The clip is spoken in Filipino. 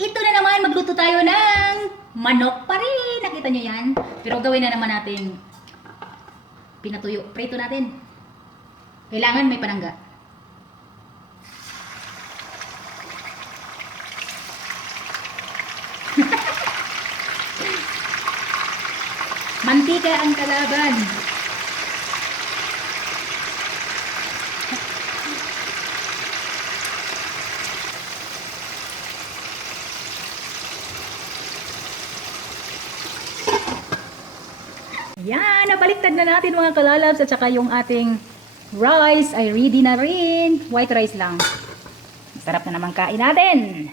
Ito na naman, magluto tayo ng manok pa rin. Nakita nyo yan? Pero gawin na naman natin pinatuyo. Prito natin. Kailangan may panangga. Mantika ang kalaban. Yan, napaliktad na natin mga kalalabs at saka yung ating rice ay ready na rin. White rice lang. Sarap na naman kain natin.